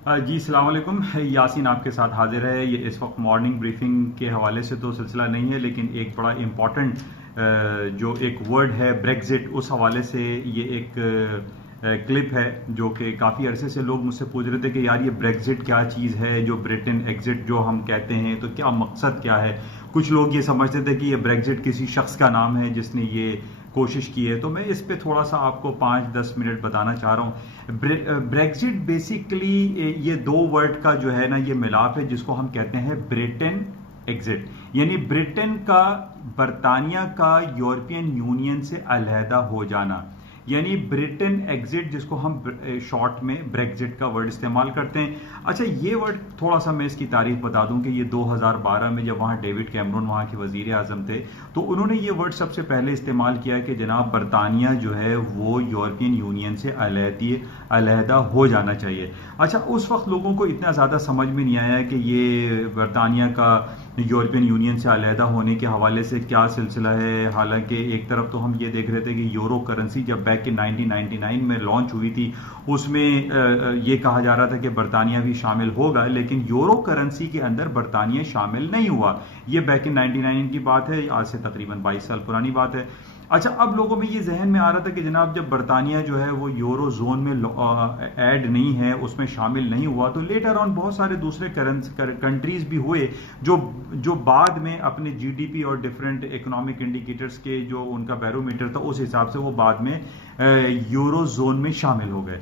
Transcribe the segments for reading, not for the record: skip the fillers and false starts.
جی السلام علیکم. یاسین آپ کے ساتھ حاضر ہے. یہ اس وقت مارننگ بریفنگ کے حوالے سے تو سلسلہ نہیں ہے، لیکن ایک بڑا امپورٹنٹ جو ایک ورڈ ہے بریگزٹ، اس حوالے سے یہ ایک کلپ ہے جو کہ کافی عرصے سے لوگ مجھ سے پوچھ رہے تھے کہ یار یہ بریگزٹ کیا چیز ہے، جو برٹن ایگزٹ جو ہم کہتے ہیں، تو کیا مقصد کیا ہے. کچھ لوگ یہ سمجھتے تھے کہ یہ بریگزٹ کسی شخص کا نام ہے جس نے یہ کوشش کی ہے. تو میں اس پہ تھوڑا سا آپ کو 5-10 منٹ بتانا چاہ رہا ہوں. بریگزٹ بیسیکلی یہ دو ورڈ کا جو ہے نا یہ ملاپ ہے، جس کو ہم کہتے ہیں برٹن ایگزٹ، یعنی برٹن کا برطانیہ کا یورپین یونین سے علیحدہ ہو جانا، یعنی برٹن ایگزٹ، جس کو ہم شارٹ میں بریگزٹ کا ورڈ استعمال کرتے ہیں. اچھا یہ ورڈ تھوڑا سا میں اس کی تاریخ بتا دوں کہ یہ 2012 میں جب وہاں ڈیوڈ کیمرون وہاں کے وزیر اعظم تھے تو انہوں نے یہ ورڈ سب سے پہلے استعمال کیا کہ جناب برطانیہ جو ہے وہ یورپین یونین سے علیحدہ ہو جانا چاہیے. اچھا اس وقت لوگوں کو اتنا زیادہ سمجھ میں نہیں آیا کہ یہ برطانیہ کا یورپین یونین سے علیحدہ ہونے کے حوالے سے کیا سلسلہ ہے. حالانکہ ایک طرف تو ہم یہ دیکھ رہے تھے کہ یورو کرنسی جب بیک ان 1999 میں لانچ ہوئی تھی، اس میں یہ کہا جا رہا تھا کہ برطانیہ بھی شامل ہوگا، لیکن یورو کرنسی کے اندر برطانیہ شامل نہیں ہوا. یہ بیک ان 99 کی بات ہے، آج سے تقریباً 22 سال پرانی بات ہے. اچھا اب لوگوں میں یہ ذہن میں آ رہا تھا کہ جناب جب برطانیہ جو ہے وہ یورو زون میں ایڈ نہیں ہے، اس میں شامل نہیں ہوا، تو لیٹر آن بہت سارے دوسرے کنٹریز بھی ہوئے جو بعد میں اپنے جی ڈی پی اور ڈفرینٹ اکنامک انڈیکیٹرز کے جو ان کا بیرومیٹر تھا اس حساب سے وہ بعد میں یورو زون میں شامل ہو گئے.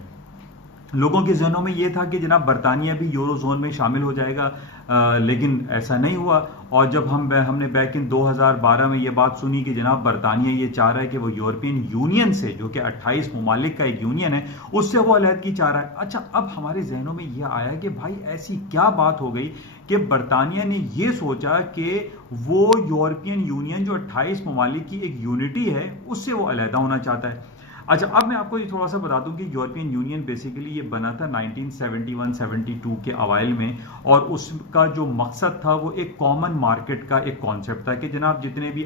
لوگوں کے ذہنوں میں یہ تھا کہ جناب برطانیہ بھی یورو زون میں شامل ہو جائے گا، لیکن ایسا نہیں ہوا. اور جب ہم نے بیک ان 2012 میں یہ بات سنی کہ جناب برطانیہ یہ چاہ رہا ہے کہ وہ یورپین یونین سے، جو کہ 28 ممالک کا ایک یونین ہے، اس سے وہ علیحدگی چاہ رہا ہے. اچھا اب ہمارے ذہنوں میں یہ آیا کہ بھائی ایسی کیا بات ہو گئی کہ برطانیہ نے یہ سوچا کہ وہ یورپین یونین جو 28 ممالک کی ایک یونٹی ہے اس سے وہ علیحدہ ہونا چاہتا ہے. اچھا اب میں آپ کو یہ تھوڑا سا بتا دوں کہ یورپین یونین بیسیکلی یہ بنا تھا 1971-72 کے اوائل میں، اور اس کا جو مقصد تھا وہ ایک کامن مارکیٹ کا ایک کانسیپٹ تھا کہ جناب جتنے بھی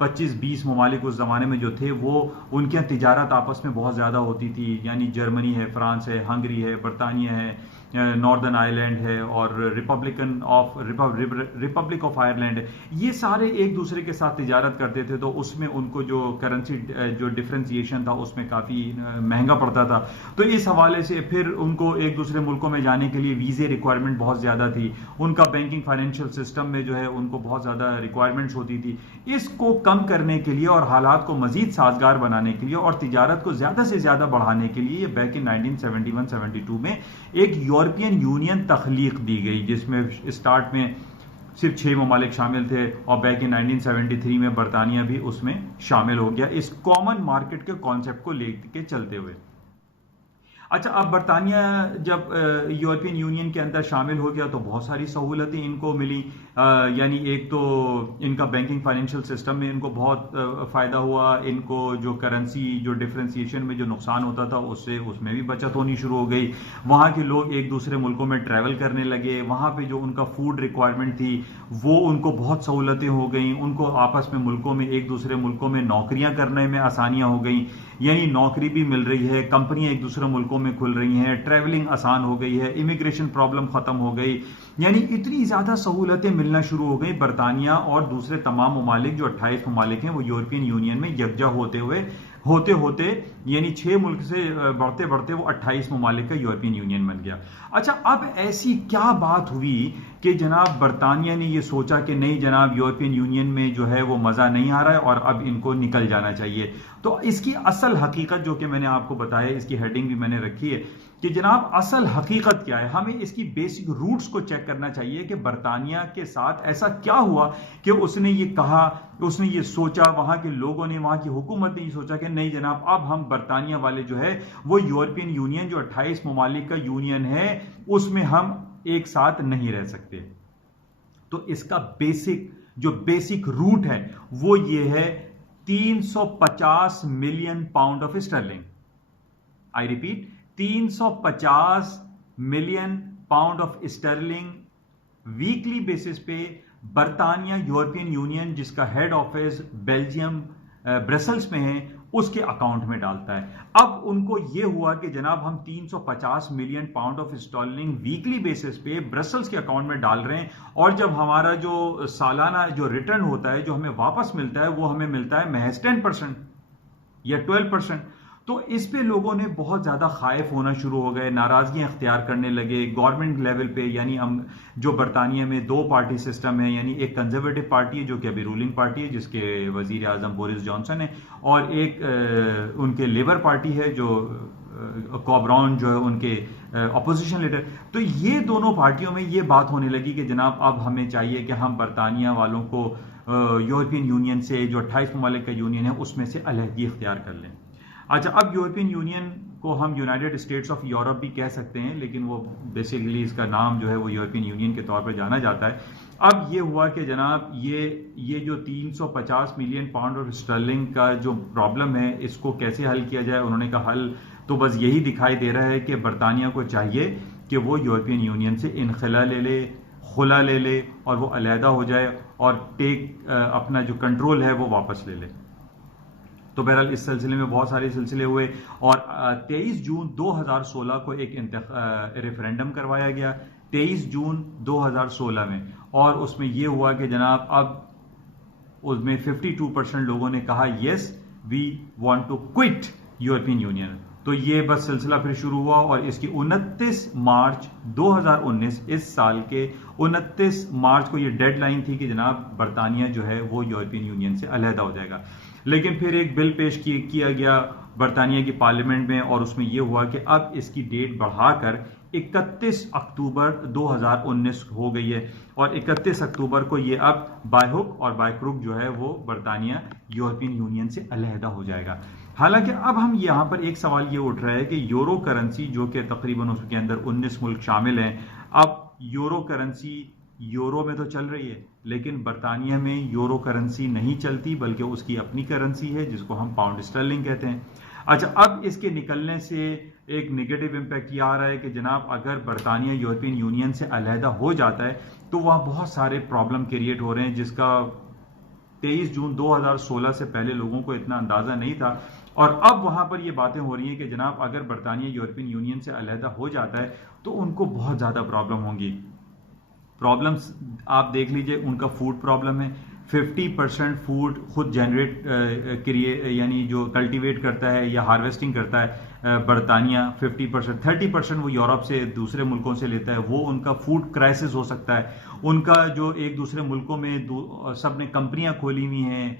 25 ممالک اس زمانے میں جو تھے وہ ان کی تجارت آپس میں بہت زیادہ ہوتی تھی. یعنی جرمنی ہے، فرانس ہے، ہنگری ہے، برطانیہ ہے، ناردرن آئرلینڈ ہے، اور ریپبلک آف آئرلینڈ ہے. یہ سارے ایک دوسرے کے ساتھ تجارت کرتے تھے، تو اس میں ان کو جو کرنسی جو ڈفرینسیشن تھا اس میں کافی مہنگا پڑتا تھا. تو اس حوالے سے پھر ان کو ایک دوسرے ملکوں میں جانے کے لیے ویزے ریکوائرمنٹ بہت زیادہ تھی. ان کا بینکنگ فائنینشیل سسٹم میں جو ہے ان کو بہت زیادہ ریکوائرمنٹس ہوتی تھی. اس کو کم کرنے کے لیے اور حالات کو مزید سازگار بنانے کے لیے اور تجارت کو زیادہ سے زیادہ بڑھانے کے لیے یہ بیک ان 1971-72 میں ایک یورپین یونین تخلیق دی گئی، جس میں اسٹارٹ میں صرف 6 ممالک شامل تھے، اور بیک ان 1973 میں برطانیہ بھی اس میں شامل ہو گیا اس کامن مارکیٹ کے کانسیپٹ کو لے کے چلتے ہوئے. اچھا اب برطانیہ جب یورپین یونین کے اندر شامل ہو گیا تو بہت ساری سہولتیں ان کو ملی. یعنی ایک تو ان کا بینکنگ فائنینشیل سسٹم میں ان کو بہت فائدہ ہوا. ان کو جو کرنسی جو ڈفرینسیشن میں جو نقصان ہوتا تھا اس میں بھی بچت ہونی شروع ہو گئی. وہاں کے لوگ ایک دوسرے ملکوں میں ٹریول کرنے لگے. وہاں پہ جو ان کا فوڈ ریکوائرمنٹ تھی وہ ان کو بہت سہولتیں ہو گئیں. ان کو آپس میں ملکوں میں ایک دوسرے ملکوں میں نوکریاں کرنے میں آسانیاں ہو گئیں. یعنی نوکری بھی مل رہی ہے، کمپنیاں ایک دوسرے ملکوں میں کھل رہی ہیں، ٹریولنگ آسان ہو گئی ہے، امیگریشن پرابلم ختم ہو گئی. یعنی اتنی زیادہ سہولتیں ملنا شروع ہو گئی. برطانیہ اور دوسرے تمام ممالک جو 28 ممالک ہیں وہ یورپین یونین میں یکجا ہوتے یعنی 6 ملک سے بڑھتے بڑھتے وہ 28 ممالک کا یورپین یونین بن گیا. اچھا اب ایسی کیا بات ہوئی کہ جناب برطانیہ نے یہ سوچا کہ نہیں جناب یورپین یونین میں جو ہے وہ مزہ نہیں آ رہا ہے اور اب ان کو نکل جانا چاہیے. تو اس کی اصل حقیقت جو کہ میں نے آپ کو بتایا، اس کی ہیڈنگ بھی میں نے رکھی ہے کہ جناب اصل حقیقت کیا ہے. ہمیں اس کی بیسک روٹس کو چیک کرنا چاہیے کہ برطانیہ کے ساتھ ایسا کیا ہوا کہ اس نے یہ کہا، اس نے یہ سوچا، وہاں کے لوگوں نے، وہاں کی حکومت نے یہ سوچا کہ نہیں جناب اب ہم برطانیہ والے جو ہے وہ یورپین یونین جو 28 ممالک کا یونین ہے اس میں ہم ایک ساتھ نہیں رہ سکتے. تو اس کا بیسک روٹ ہے وہ یہ ہے 350 million pound of Stirling. I repeat 350 million pound of Stirling weekly basis پہ برطانیہ یورپین یونین، جس کا ہیڈ آفس بیلجیم برسلز میں ہے، اس کے اکاؤنٹ میں ڈالتا ہے. اب ان کو یہ ہوا کہ جناب ہم 350 million pound of Stirling weekly basis پہ برسلز کے اکاؤنٹ میں ڈال رہے ہیں, اور جب ہمارا جو سالانہ جو ریٹرن ہوتا ہے جو ہمیں واپس ملتا ہے وہ ہمیں ملتا ہے محض 10% یا 12%. تو اس پہ لوگوں نے بہت زیادہ خائف ہونا شروع ہو گئے, ناراضگیاں اختیار کرنے لگے گورنمنٹ لیول پہ. یعنی ہم جو برطانیہ میں 2 پارٹی سسٹم ہے, یعنی ایک کنزرویٹو پارٹی ہے جو کہ ابھی رولنگ پارٹی ہے جس کے وزیر اعظم بورس جانسن ہے, اور ایک ان کے لیبر پارٹی ہے جو کابراؤن جو ہے ان کے اپوزیشن لیڈر. تو یہ دونوں پارٹیوں میں یہ بات ہونے لگی کہ جناب اب ہمیں چاہیے کہ ہم برطانیہ والوں کو یورپین یونین سے, جو 28 ممالک کا یونین ہے, اس میں سے علیحدگی اختیار کر لیں. اچھا, اب یورپین یونین کو ہم یونائٹڈ اسٹیٹس آف یورپ بھی کہہ سکتے ہیں, لیکن وہ بیسیکلی اس کا نام جو ہے وہ یورپین یونین کے طور پر جانا جاتا ہے. اب یہ ہوا کہ جناب یہ جو 350 ملین پاؤنڈ آف اسٹرلنگ کا جو پرابلم ہے اس کو کیسے حل کیا جائے. انہوں نے کہا حل تو بس یہی دکھائی دے رہا ہے کہ برطانیہ کو چاہیے کہ وہ یورپین یونین سے انخلا لے لے, خلا لے لے, اور وہ علیحدہ ہو جائے اور اپنا جو کنٹرول ہے وہ واپس لے لے. تو بہرحال اس سلسلے میں بہت سارے سلسلے ہوئے, اور 23 جون 2016 کو ایک ریفرینڈم کروایا گیا, 23 جون 2016 میں, اور اس میں یہ ہوا کہ جناب اب اس میں 52% لوگوں نے کہا yes we want to quit European Union. تو یہ بس سلسلہ پھر شروع ہوا, اور اس کی 29 مارچ 2019 اس سال کے 29 مارچ کو یہ ڈیڈ لائن تھی کہ جناب برطانیہ جو ہے وہ یورپین یونین سے علیحدہ ہو جائے گا. لیکن پھر ایک بل پیش کیا گیا برطانیہ کی پارلیمنٹ میں, اور اس میں یہ ہوا کہ اب اس کی ڈیٹ بڑھا کر 31 اکتوبر 2019 ہو گئی ہے, اور 31 اکتوبر کو یہ اب بائی ہک اور بائی کروک جو ہے وہ برطانیہ یورپین یونین سے علیحدہ ہو جائے گا. حالانکہ اب ہم یہاں پر ایک سوال یہ اٹھ رہا ہے کہ یورو کرنسی جو کہ تقریباً اس کے اندر 19 ملک شامل ہیں, اب یورو کرنسی یورو میں تو چل رہی ہے, لیکن برطانیہ میں یورو کرنسی نہیں چلتی بلکہ اس کی اپنی کرنسی ہے جس کو ہم پاؤنڈ اسٹرلنگ کہتے ہیں. اچھا, اب اس کے نکلنے سے ایک نیگیٹو امپیکٹ یہ آ رہا ہے کہ جناب اگر برطانیہ یورپین یونین سے علیحدہ ہو جاتا ہے تو وہاں بہت سارے پرابلم کریٹ ہو رہے ہیں, جس کا 23 جون 2016 سے پہلے لوگوں کو اتنا اندازہ نہیں تھا, اور اب وہاں پر یہ باتیں ہو رہی ہیں کہ جناب اگر برطانیہ یورپین یونین سے علیحدہ ہو جاتا ہے تو ان کو بہت زیادہ پرابلم ہوں گی. پرابلمس آپ دیکھ لیجئے, ان کا فوڈ پرابلم ہے, 50% فوڈ خود جنریٹ یعنی جو کلٹیویٹ کرتا ہے یا ہارویسٹنگ کرتا ہے برطانیہ 50%, 30% وہ یورپ سے دوسرے ملکوں سے لیتا ہے. وہ ان کا فوڈ کرائسس ہو سکتا ہے. ان کا جو ایک دوسرے ملکوں میں سب نے کمپنیاں کھولی ہوئی ہیں,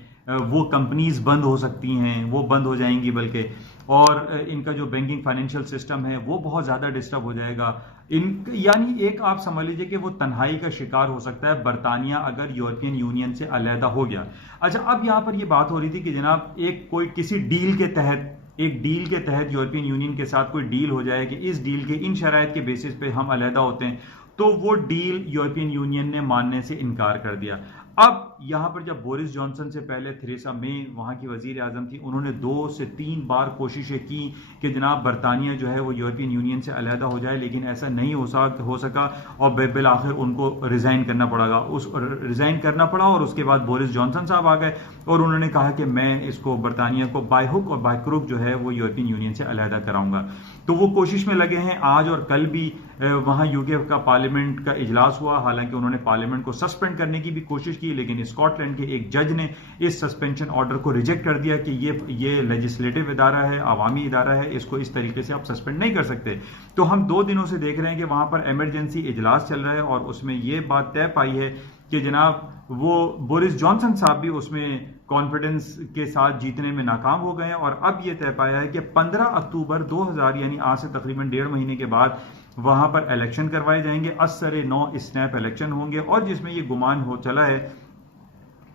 وہ کمپنیز بند ہو سکتی ہیں, وہ بند ہو جائیں گی بلکہ, اور ان کا جو بینکنگ فائنینشیل سسٹم ہے وہ بہت زیادہ ڈسٹرب ہو جائے گا. یعنی ایک آپ سمجھ لیجئے کہ وہ تنہائی کا شکار ہو سکتا ہے برطانیہ اگر یورپین یونین سے علیحدہ ہو گیا. اچھا, اب یہاں پر یہ بات ہو رہی تھی کہ جناب کوئی کسی ڈیل کے تحت یورپین یونین کے ساتھ کوئی ڈیل ہو جائے کہ اس ڈیل کے ان شرائط کے بیسس پہ ہم علیحدہ ہوتے ہیں, تو وہ ڈیل یورپین یونین نے ماننے سے انکار کر دیا. اب یہاں پر جب بورس جانسن سے پہلے تھریسا مے وہاں کی وزیر اعظم تھی, انہوں نے 2 سے 3 بار کوششیں کی کہ جناب برطانیہ جو ہے وہ یورپین یونین سے علیحدہ ہو جائے, لیکن ایسا نہیں ہو سکا, اور بالآخر ان کو ریزائن کرنا پڑا, اور اس کے بعد بورس جانسن صاحب آ گئے اور انہوں نے کہا کہ میں اس کو برطانیہ کو بائی ہک اور بائی کروک جو ہے وہ یورپین یونین سے علیحدہ کراؤں گا. تو وہ کوشش میں لگے ہیں. آج اور کل بھی وہاں یو کے کا پارلیمنٹ کا اجلاس ہوا, حالانکہ انہوں نے پارلیمنٹ کو سسپینڈ کرنے کی بھی کوشش کی, لیکن اسکاٹ لینڈ کے ایک جج نے اس سسپینشن آرڈر کو ریجیکٹ کر دیا کہ یہ لیجسلیٹو ادارہ ہے, عوامی ادارہ ہے, اس کو اس طریقے سے آپ سسپینڈ نہیں کر سکتے. تو ہم 2 دنوں سے دیکھ رہے ہیں کہ وہاں پر ایمرجنسی اجلاس چل رہا ہے, اور اس میں یہ بات طے پائی ہے کہ جناب وہ بورس جانسن صاحب بھی اس میں کانفیڈنس کے ساتھ جیتنے میں ناکام ہو گئے ہیں, اور اب یہ طے پایا ہے کہ 15 اکتوبر 2000 یعنی آج سے تقریباً 1.5 مہینے کے بعد وہاں پر الیکشن کروائے جائیں گے. اثر نو اسنیپ الیکشن ہوں گے, اور جس میں یہ گمان ہو چلا ہے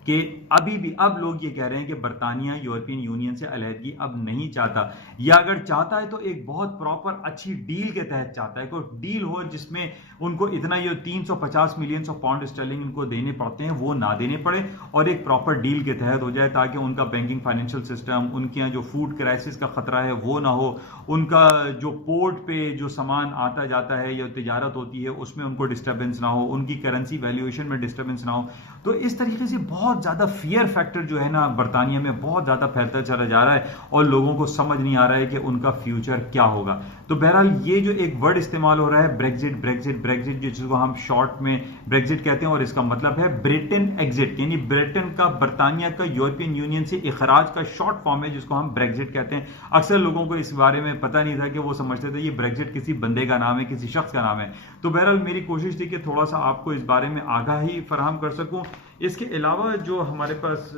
کہ اب لوگ یہ کہہ رہے ہیں کہ برطانیہ یورپین یونین سے علیحدگی اب نہیں چاہتا, یا اگر چاہتا ہے تو ایک بہت پراپر اچھی ڈیل کے تحت چاہتا ہے. کوئی ڈیل ہو جس میں ان کو اتنا یہ 350 ملین پاؤنڈ اسٹرلنگ ان کو دینے پڑتے ہیں وہ نہ دینے پڑے, اور ایک پراپر ڈیل کے تحت ہو جائے تاکہ ان کا بینکنگ فائنینشیل سسٹم, ان کے یہاں جو فوڈ کرائسس کا خطرہ ہے وہ نہ ہو, ان کا جو پورٹ پہ جو سامان آتا جاتا ہے یا تجارت ہوتی ہے اس میں ان کو ڈسٹربنس نہ ہو, ان کی کرنسی ویلیویشن میں ڈسٹربنس نہ ہو. تو اس طریقے سے بہت بہت زیادہ فیئر فیکٹر جو ہے نا برطانیہ میں بہت زیادہ پھیلتا چلا جا رہا ہے اور لوگوں کو سمجھ نہیں آ رہا ہے کہ ان کا فیوچر کیا ہوگا. تو بہرحال یہ جو ایک ورڈ استعمال ہو رہا ہے بریگزٹ بریگزٹ بریگزٹ جس کو ہم شارٹ میں بریگزٹ کہتے ہیں اور اس کا مطلب ہے برٹن ایگزٹ, یعنی برٹن کا برطانیہ کا یورپین یونین سے اخراج کا شارٹ فارم ہے جس کو ہم بریگزٹ کہتے ہیں. اکثر لوگوں کو اس بارے میں پتہ نہیں تھا کہ وہ سمجھتے تھے یہ بریگزٹ کسی بندے کا نام ہے, کسی شخص کا نام ہے. تو بہرحال میری کوشش تھی کہ تھوڑا سا آپ کو اس بارے میں آگاہی فراہم کر سکوں. اس کے علاوہ جو ہمارے پاس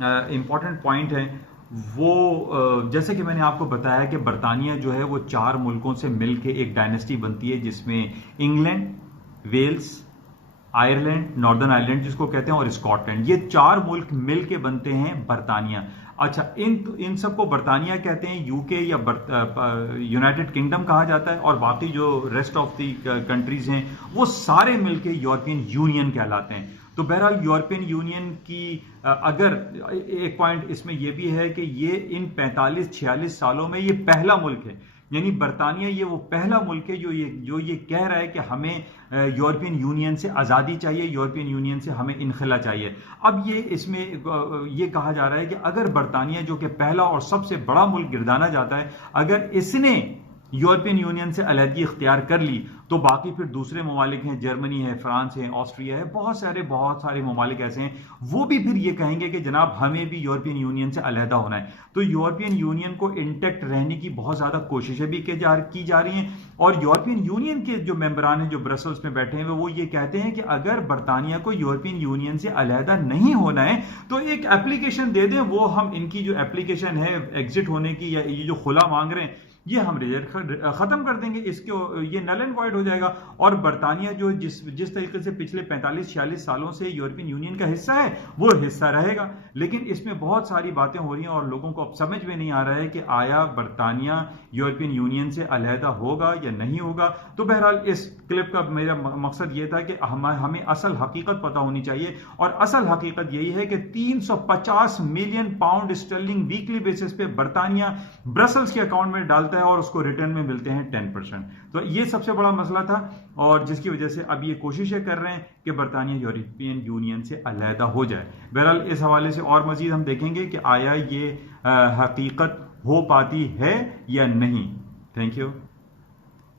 امپورٹنٹ پوائنٹ ہے وہ جیسے کہ میں نے آپ کو بتایا کہ برطانیہ جو ہے وہ 4 ملکوں سے مل کے ایک ڈائنیسٹی بنتی ہے جس میں England, Wales, Ireland, Northern Ireland جس کو کہتے ہیں اور اسکاٹ لینڈ, یہ 4 ملک مل کے بنتے ہیں برطانیہ. اچھا ان سب کو برطانیہ کہتے ہیں, یو کے یا یونائٹڈ کنگڈم کہا جاتا ہے, اور باقی جو ریسٹ آف دی کنٹریز ہیں وہ سارے مل کے یورپین یونین کہلاتے ہیں. تو بہرحال یورپین یونین کی اگر ایک پوائنٹ اس میں یہ بھی ہے کہ یہ ان 45-46 سالوں میں یہ پہلا ملک ہے, یعنی برطانیہ یہ وہ پہلا ملک ہے جو یہ کہہ رہا ہے کہ ہمیں یورپین یونین سے آزادی چاہیے, یورپین یونین سے ہمیں انخلا چاہیے. اب یہ اس میں یہ کہا جا رہا ہے کہ اگر برطانیہ جو کہ پہلا اور سب سے بڑا ملک گردانا جاتا ہے, اگر اس نے یورپین یونین سے علیحدگی اختیار کر لی تو باقی پھر دوسرے ممالک ہیں, جرمنی ہے, فرانس ہے, آسٹریا ہے, بہت سارے ممالک ایسے ہیں, وہ بھی پھر یہ کہیں گے کہ جناب ہمیں بھی یورپین یونین سے علیحدہ ہونا ہے. تو یورپین یونین کو انٹیکٹ رہنے کی بہت زیادہ کوششیں بھی کی جا رہی ہیں, اور یورپین یونین کے جو ممبران ہیں جو برسلز میں بیٹھے ہیں وہ یہ کہتے ہیں کہ اگر برطانیہ کو یورپین یونین سے علیحدہ نہیں ہونا ہے تو ایک اپلیکیشن دے دیں, وہ ہم ان کی جو اپلیکیشن ہے ایگزٹ ہونے کی یا یہ جو خلا مانگ رہے ہیں یہ ہم ختم کر دیں گے, اس کو یہ نل اینڈ وائڈ ہو جائے گا. اور برطانیہ جو جس طریقے سے پچھلے 45-46 سالوں سے یورپین یونین کا حصہ ہے وہ حصہ رہے گا. لیکن اس میں بہت ساری باتیں ہو رہی ہیں اور لوگوں کو اب سمجھ میں نہیں آ رہا ہے کہ آیا برطانیہ یورپین یونین سے علیحدہ ہوگا یا نہیں ہوگا. تو بہرحال اس کلپ کا میرا مقصد یہ تھا کہ ہمیں اصل حقیقت پتہ ہونی چاہیے, اور اصل حقیقت یہی ہے کہ 350 million pound Stirling weekly basis پہ برطانیہ برسلز کے اکاؤنٹ میں ڈالتا ہے اور اس کو ریٹرن میں ملتے ہیں 10%. تو یہ سب سے بڑا مسئلہ تھا اور جس کی وجہ سے اب یہ کوششیں کر رہے ہیں کہ برطانیہ یورپین یونین سے علیحدہ ہو جائے. بہرحال اس حوالے سے اور مزید ہم دیکھیں گے کہ آیا یہ حقیقت ہو پاتی ہے یا نہیں. Thank you.